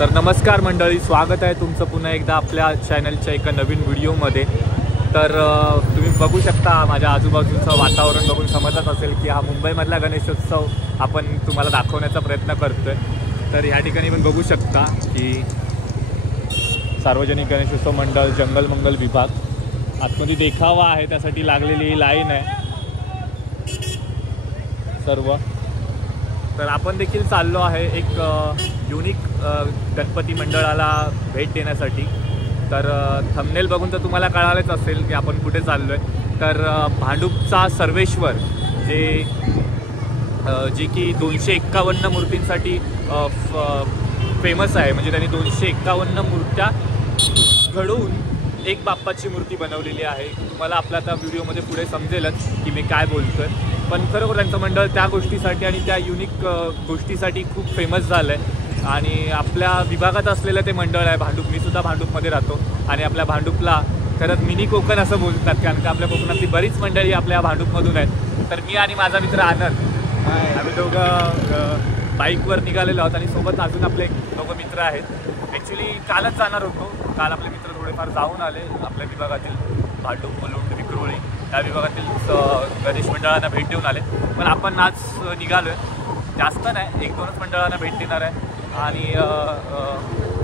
तर नमस्कार मंडळी, स्वागत आहे तुमचं पुन्हा एकदा आपल्या चॅनलच्या एका नवीन व्हिडिओमध्ये। तर तुम्ही बघू शकता माझ्या आजूबाजूचं वातावरण बघून समजत असेल की हा मुंबईमधला गणेशोत्सव आपण तुम्हाला दाखवण्याचा प्रयत्न करतोय। तर ह्या ठिकाणी पण बघू शकता की सार्वजनिक गणेशोत्सव मंडळ जंगल मंगल विभाग आतमध्ये देखावा आहे, त्यासाठी लागलेली लाईन आहे सर्व। तर आपण देखील चाललो आहे एक युनिक गणपती मंडळाला भेट देण्यासाठी। तर थंबनेल बघून तर तुम्हाला कळालंच असेल की आपण कुठे चाललो आहे। तर भांडूपचा सर्वेश्वर जे की 251 मूर्तींसाठी फेमस आहे, म्हणजे त्यांनी 251 मूर्त्या घडवून एक बाप्पाची मूर्ती बनवलेली आहे। तुम्हाला आपल्या आता व्हिडिओमध्ये पुढे समजेलच की मी काय बोलतोय, पण खरोखर त्यांचं मंडळ त्या गोष्टीसाठी आणि त्या युनिक गोष्टीसाठी खूप फेमस झालं आहे। आणि आपल्या विभागात असलेलं ते मंडळ आहे भांडूप। मी सुद्धा भांडूपमध्ये राहतो आणि आपल्या भांडूपला खरंच मिनी कोकण असं बोलतात, कारण का आपल्या कोकणातली बरीच मंडळी आपल्या भांडूपमधून आहेत। तर मी आणि माझा मित्र आनंद आम्ही दोघं बाईकवर निघालेलो आहोत आणि सोबत अजून आपले दोघं मित्र आहेत। ॲक्च्युली कालच जाणार होतो, काल आपले मित्र थोडेफार जाऊन आले आपल्या विभागातील भांडूप, मुलुंड, विक्रोळी त्या विभागातील गणेश मंडळांना भेट देऊन आले। पण आपण आज निघालो आहे, जास्त नाही, 1-2च मंडळांना भेट देणार आहे। आणि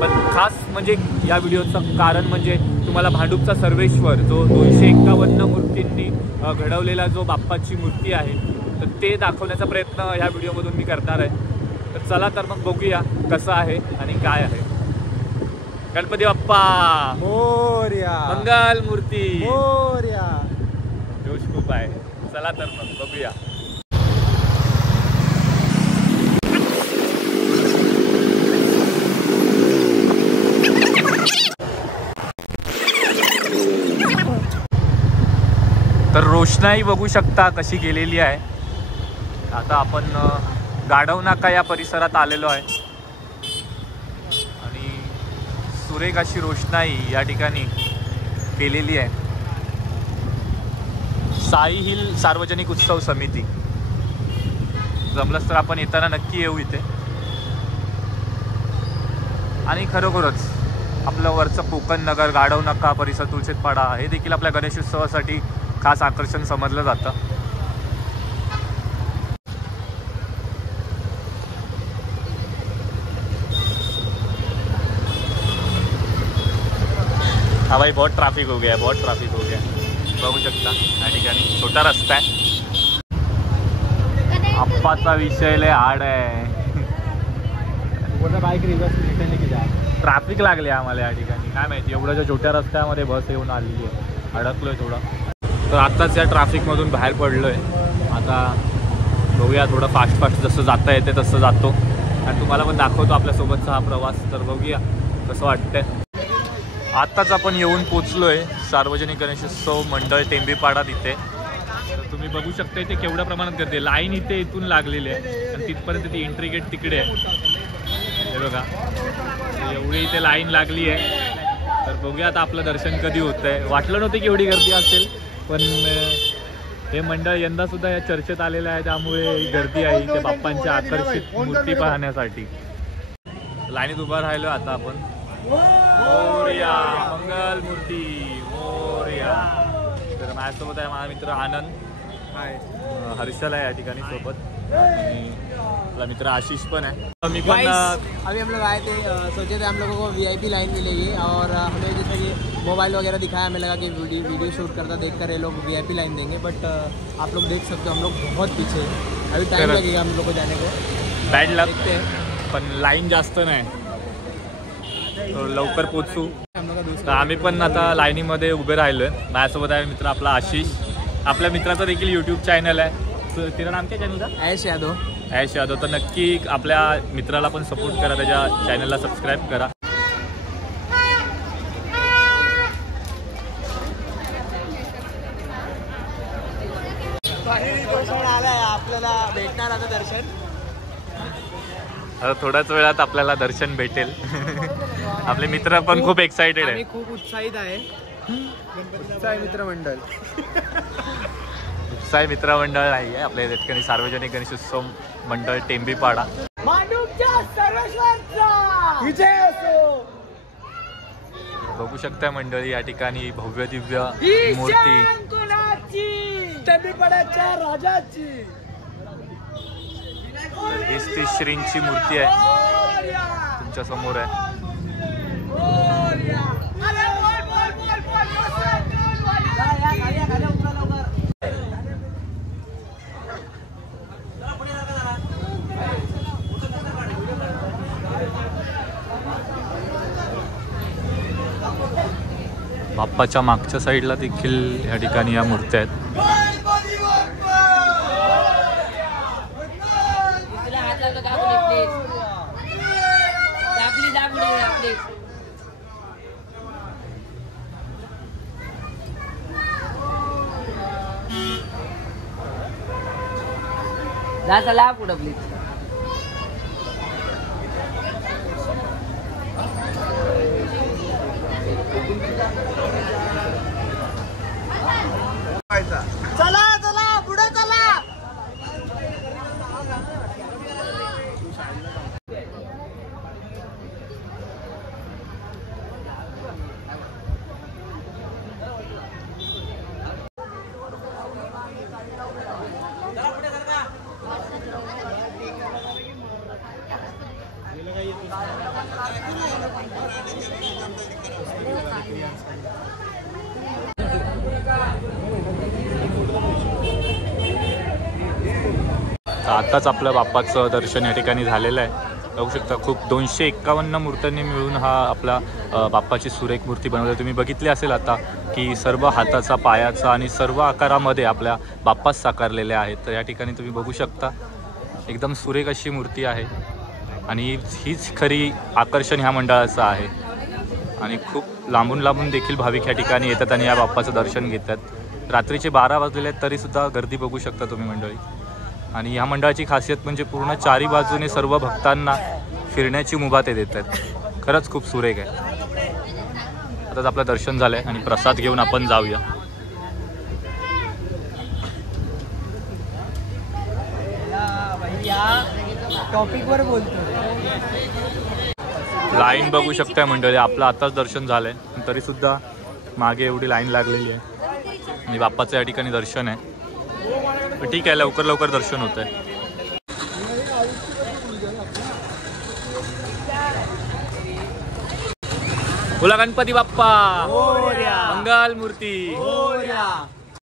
पण खास म्हणजे या व्हिडिओचं कारण म्हणजे तुम्हाला भांडूपचा सर्वेश्वर जो 251 मूर्तींनी घडवलेला जो बाप्पाची मूर्ती आहे, तर ते दाखवण्याचा प्रयत्न ह्या व्हिडिओमधून मी करणार आहे। तर चला तर मग बघूया कसं आहे आणि काय आहे। गणपती बाप्पा मोरया, मंगल मूर्ती मोरया। जोश खूप आहे, चला तर मग बघूया। तर रोषणाई बघू शकता कशी गेलेली आहे। आता आपण गाढव नाका या परिसरात आलेलो आहे आणि सुरेख अशी रोषणाई या ठिकाणी केलेली आहे। साई हिल सार्वजनिक उत्सव समिती, जमलंच तर आपण येताना नक्की येऊ इथे। आणि खरोखरच आपलं वरचं कोकण नगर, गाढव नाका परिसर, तुळशीपाडा हे देखील आपल्या गणेशोत्सवासाठी खास आकर्षण समजलं जातं। हाँ भाई, बहुत ट्रैफिक हो गया, बहुत ट्रैफिक हो गया। बघू शकता या ठिकाणी छोटा रस्ता आहे। आप्पाचा विषय लय हार्ड आहे। बाईक रिव्हर्स ट्रॅफिक लागले आम्हाला या ठिकाणी, काय माहिती एवढ्याच्या छोट्या रस्त्यामध्ये बस येऊन आलेली आहे, अडकलोय थोडं। तर आत्ताच या ट्रॅफिकमधून बाहेर पडलो आहे। आता बघूया थोडं फास्ट जसं जाता येते तसं जातो आणि तुम्हाला पण दाखवतो आपल्यासोबतचा हा प्रवास। तर बघूया कसं वाटतंय। आत्ताच आपण येऊन पोचलो आहे सार्वजनिक गणेशोत्सव मंडळ टेंबीपाडा तिथे। तर तुम्ही बघू शकता इथे केवढ्या प्रमाणात गर्दी, लाईन इथे इथून लागलेली आहे आणि तिथपर्यंत ती एंट्री गेट तिकडे आहे, हे बघा एवढी इथे लाईन लागली आहे। तर बघूया आता आपलं दर्शन कधी होतंय। वाटलं नव्हतं की एवढी गर्दी असेल, पण हे मंडळ यंदा सुद्धा या चर्चेत आलेलं आहे, त्यामुळे गर्दी आहे इथे बाप्पांच्या आकर्षित मूर्ती पाहण्यासाठी। लाईनीत उभा राहिलो आता आपण। मोरया मंगल मूर्ती मोरया। तर माझ्यासोबत आहे माझा मित्र आनंद, हर्षल आहे या ठिकाणी सोबत, आणि आपला मित्र आशीष पण है। मी पण अभी हम लोग आए थे, सोचे थे हम लोगों को VIP लाइन मिलेगी और हमें जैसे कि मोबाइल वगैरह दिखाया, हमें लगा कि वीडियो शूट करता देखकर ये लोग VIP लाइन देंगे, बट आप लोग देख सकते हो हम लोग बहुत पीछे हैं। अभी टाइम लगेगा हम लोग को जाने को। बॅड लक, पण लाईन जास्त नाही, लवकर पोचू। तर आम्ही पण आता लाईनीमध्ये उभे राहिलोय। माझ्यासोबत आहे मित्र आपला आशिष, आपल्या मित्राचा देखील यूट्यूब चॅनल आहे। तेरा नाम क्या चॅनल का? ऐश यादव। तर नक्की आपल्या मित्राला पण सपोर्ट करा, त्याच्या चॅनलला सबस्क्राईब करा। आपल्याला भेटणार आता दर्शन, आता थोड्याच वेळात आपल्याला दर्शन भेटेल। आपले मित्र पण खूप एक्साइटेड आहे, खूप उत्साहित आहे। उत्साही मित्रमंडळ उत्साही मित्रमंडळ नाही आहे आपल्या सार्वजनिक गणेशोत्सव मंडळ टेंबीपाडा। भांडूपच्या सर्वेश्वरचा बघू शकता मंडळी या ठिकाणी भव्य दिव्य मूर्ती राजाची हीच ती श्रींची मूर्ती आहे तुमच्या समोर आहे. बाप्पाच्या मागच्या साईडला देखील या ठिकाणी या मूर्त्या आहेत. चला पुढं प्लीज. चला चला पुढे चला. आताच आपल्या बाप्पाचं दर्शन या ठिकाणी झालेलं आहे. बघू शकता खूप 251 मूर्त्यांनी मिळून हा आपला बाप्पाची सुरेख मूर्ती बनवली. तुम्ही बघितली असेल आता की सर्व हाताचा पायाचा आणि सर्व आकारामध्ये आपल्या बाप्पाच साकारलेल्या आहेत. तर या ठिकाणी तुम्ही बघू शकता एकदम सुरेख अशी मूर्ती आहे आणि हीच खरी आकर्षण ह्या मंडळाचं आहे. आणि खूप लांबून लांबून देखील भाविक या ठिकाणी येतात आणि या बाप्पाचं दर्शन घेतात. रात्रीचे 12 वाजलेले आहेत तरीसुद्धा गर्दी बघू शकता तुम्ही मंडळी. आणि ह्या मंडळाची खासियत म्हणजे पूर्ण चारी बाजूने सर्व भक्तांना फिरण्याची मुभा ते देतात. खरंच खूप सुरेख आहे. आताच आपलं दर्शन झालंय आणि प्रसाद घेऊन आपण जाऊया. टॉपिकवर बोलतो. लाईन बघू शकताय मंडळी. आपलं आताच दर्शन झालंय तरीसुद्धा मागे एवढी लाईन लागलेली आहे आणि बाप्पाचं या ठिकाणी दर्शन आहे. ठीक आहे, लवकर लवकर दर्शन होत आहे. बोला गणपती बाप्पा, मंगल मूर्ती.